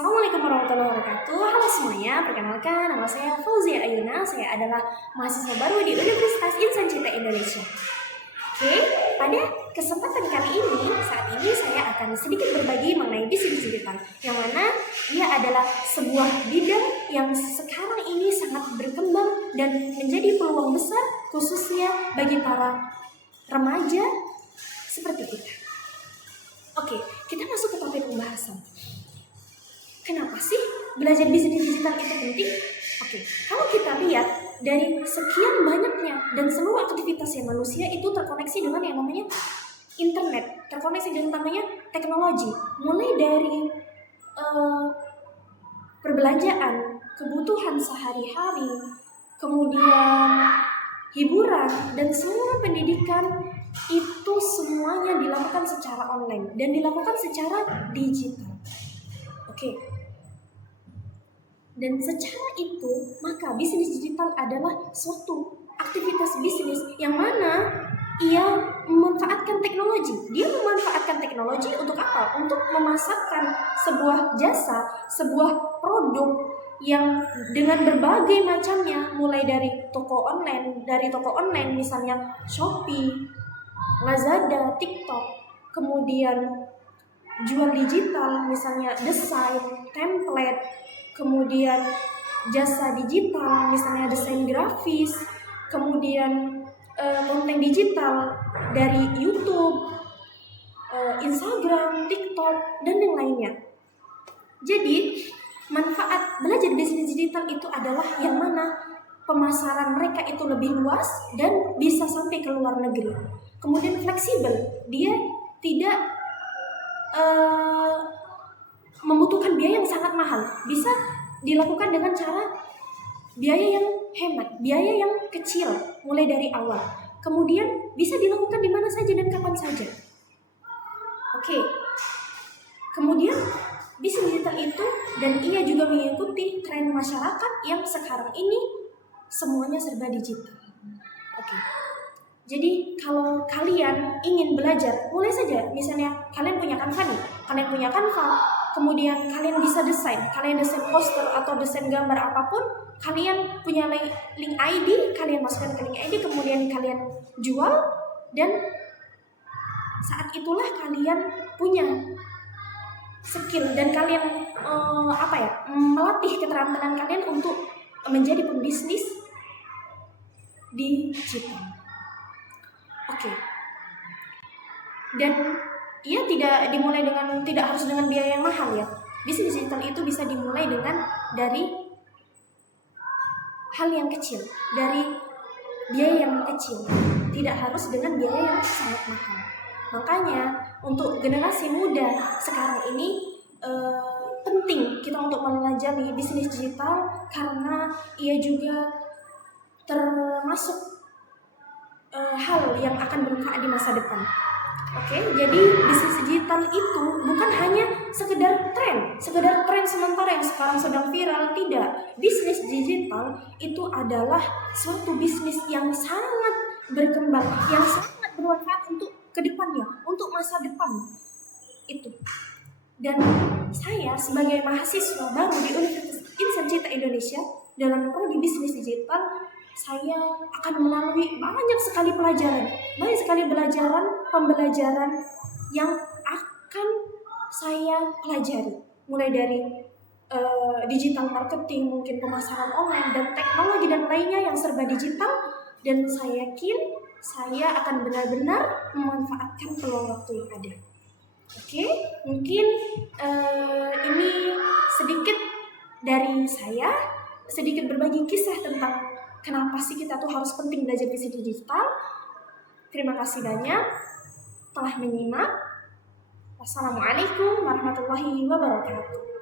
Assalamualaikum warahmatullahi wabarakatuh. Halo semuanya, perkenalkan nama saya Fauzia Ayuna. Saya adalah mahasiswa baru di Universitas Insan Cita Indonesia. Oke, pada kesempatan kali ini, saat ini saya akan sedikit berbagi mengenai bisnis digital, yang mana ia adalah sebuah bidang yang sekarang ini sangat berkembang dan menjadi peluang besar khususnya bagi para remaja seperti kita. Oke, kita masuk ke topik pembahasan. Kenapa sih belajar bisnis digital itu penting? Oke, kalau kita lihat dari sekian banyaknya dan seluruh aktivitas yang manusia itu terkoneksi dengan yang namanya internet, terkoneksi dengan namanya teknologi, mulai dari perbelanjaan, kebutuhan sehari-hari, kemudian hiburan, dan semua pendidikan itu semuanya dilakukan secara online dan dilakukan secara digital. Oke. Dan secara itu, maka bisnis digital adalah suatu aktivitas bisnis yang mana ia memanfaatkan teknologi. Dia memanfaatkan teknologi untuk apa? Untuk memasarkan sebuah jasa, sebuah produk yang dengan berbagai macamnya, mulai dari toko online misalnya Shopee, Lazada, TikTok, kemudian jual digital misalnya desain, template, kemudian jasa digital misalnya desain grafis, kemudian konten digital dari YouTube, Instagram, TikTok, dan yang lainnya. Jadi manfaat belajar bisnis digital itu adalah yang mana pemasaran mereka itu lebih luas dan bisa sampai ke luar negeri. Kemudian fleksibel, dia tidak membutuhkan biaya yang sangat mahal, bisa dilakukan dengan cara biaya yang hemat, biaya yang kecil mulai dari awal, kemudian bisa dilakukan di mana saja dan kapan saja. Oke. Kemudian bisnis digital itu dan ia juga mengikuti tren masyarakat yang sekarang ini semuanya serba digital. Oke. Jadi kalau kalian ingin belajar, mulai saja. Misalnya kalian punya Canva nih, kalian punya Canva, kemudian kalian bisa desain, kalian desain poster atau desain gambar apapun, kalian punya link ID, kalian masukkan ke link ID, kemudian kalian jual, dan saat itulah kalian punya skill dan kalian melatih keterampilan kalian untuk menjadi pembisnis digital. Oke. Dan ia tidak harus dengan biaya yang mahal ya. Bisnis digital itu bisa dimulai dari hal yang kecil, dari biaya yang kecil. Tidak harus dengan biaya yang sangat mahal. Makanya untuk generasi muda sekarang ini penting kita untuk mempelajari bisnis digital karena ia juga termasuk hal yang akan bermanfaat di masa depan. Oke, jadi bisnis digital itu bukan hanya sekedar tren sementara yang sekarang sedang viral, tidak. Bisnis digital itu adalah suatu bisnis yang sangat berkembang, yang sangat bermanfaat untuk kedepannya, untuk masa depan itu. Dan saya sebagai mahasiswa baru di Universitas Insan Cita Indonesia dalam prodi bisnis digital, saya akan melalui banyak sekali pembelajaran yang akan saya pelajari, mulai dari digital marketing, mungkin pemasaran online dan teknologi dan lainnya yang serba digital, dan saya yakin saya akan benar-benar memanfaatkan peluang waktu yang ada. Oke, mungkin ini sedikit dari saya, sedikit berbagi kisah tentang kenapa sih kita tuh harus penting belajar bisnis digital. Terima kasih banyak telah menyimak. Wassalamualaikum warahmatullahi wabarakatuh.